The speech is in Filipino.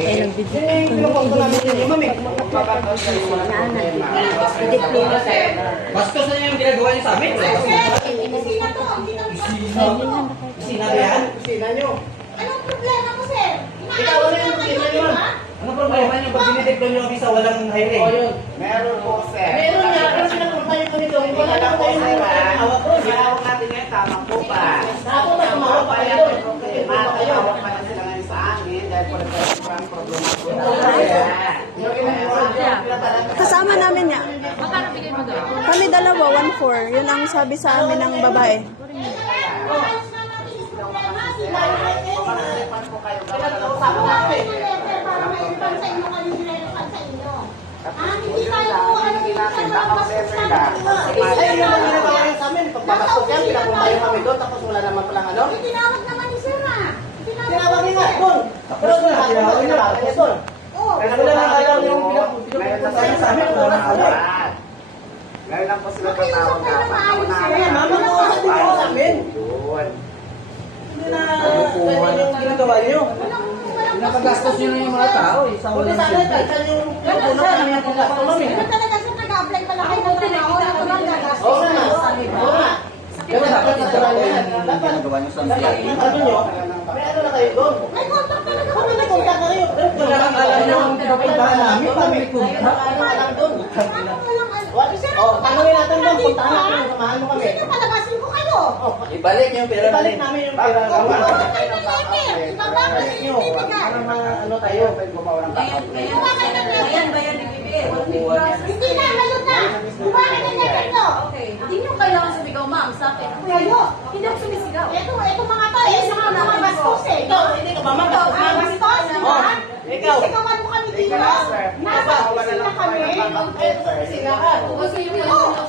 Ay, nag-video. Pinapag ko namin yun, ma'am eh. Bastos na yung ginagawa niyo sa amin. Isina to, hindi na Isina ba yan? Isina niyo. Anong problema ko, sir? Ikaw, ano yung isina niyo, ma'am? Anong problema niyo pag dinideklo niyo sa walang hiring? Meron po, sir. Meron nga, pero sinakumpanya ko nito. Wala Wala na po, kayo sir. hawak ko. Ginawag natin ngayon, tama po ba? Ako na tumawag pa kayo. Tumawag pa na sila ngayon sa amin dahil po nagkaroon problema po natin. Kasama namin niya. Magkano bigay mo doon? Kami dalawa, 1-4. Yun ang sabi sa amin ng babae. Hindi tayo Tapos, sir, Ay, yung mga ginagawa niyo sa amin. Pagpapasok yan, pinapuntayo kami doon, tapos wala naman palang ano. Tinawag naman ni sir ah. Tinawag niyo nga doon. Pero doon, tinawag niyo doon. Oo. Kaya wala nang ayaw yung pinapuntayo sa amin. Wala na kami. ngayon lang po sila tatawag na. Kaya mama, makausap din ako sa amin. Yun. Hindi na ganyan yung ginagawa niyo. Pinapagastos nyo na yung mga tao eh. Sa Hindi sana, saan yung puno namin ang pagkasto namin. Ano talaga sir, nag-apply pala kayo ng trabaho na ito lang gagastos. Oo nga. Oo nga. Kaya dapat isara niyo yan. Dapat ano nyo, may ano na kayo doon. May contact talaga Kami may kontak na kayo. Wala kang alam yung pinupuntahan namin. Kami may kontak. Alam doon. Tanungin natin doon. Puntahan natin. Samahan mo kami. Sige, palabasin ko kayo. Ibalik yung pera Ibalik namin yung pera. Ibabalik ng letter. Ibabalik ng bibigyan. Ano tayo? Hindi na, ngayon na. Ibabalik ng letter to. Hindi nyo kailangan sumigaw, ma'am, sa akin. Kayo. Hindi ako sumisigaw. Ito mga to, mga bastos eh. Ikaw, hindi ka ba Ito, mga bastos, di ba? Ikaw. Sisigawan mo kami dito. Nasa opisina kami. Sila ka. Kasi yung Oo,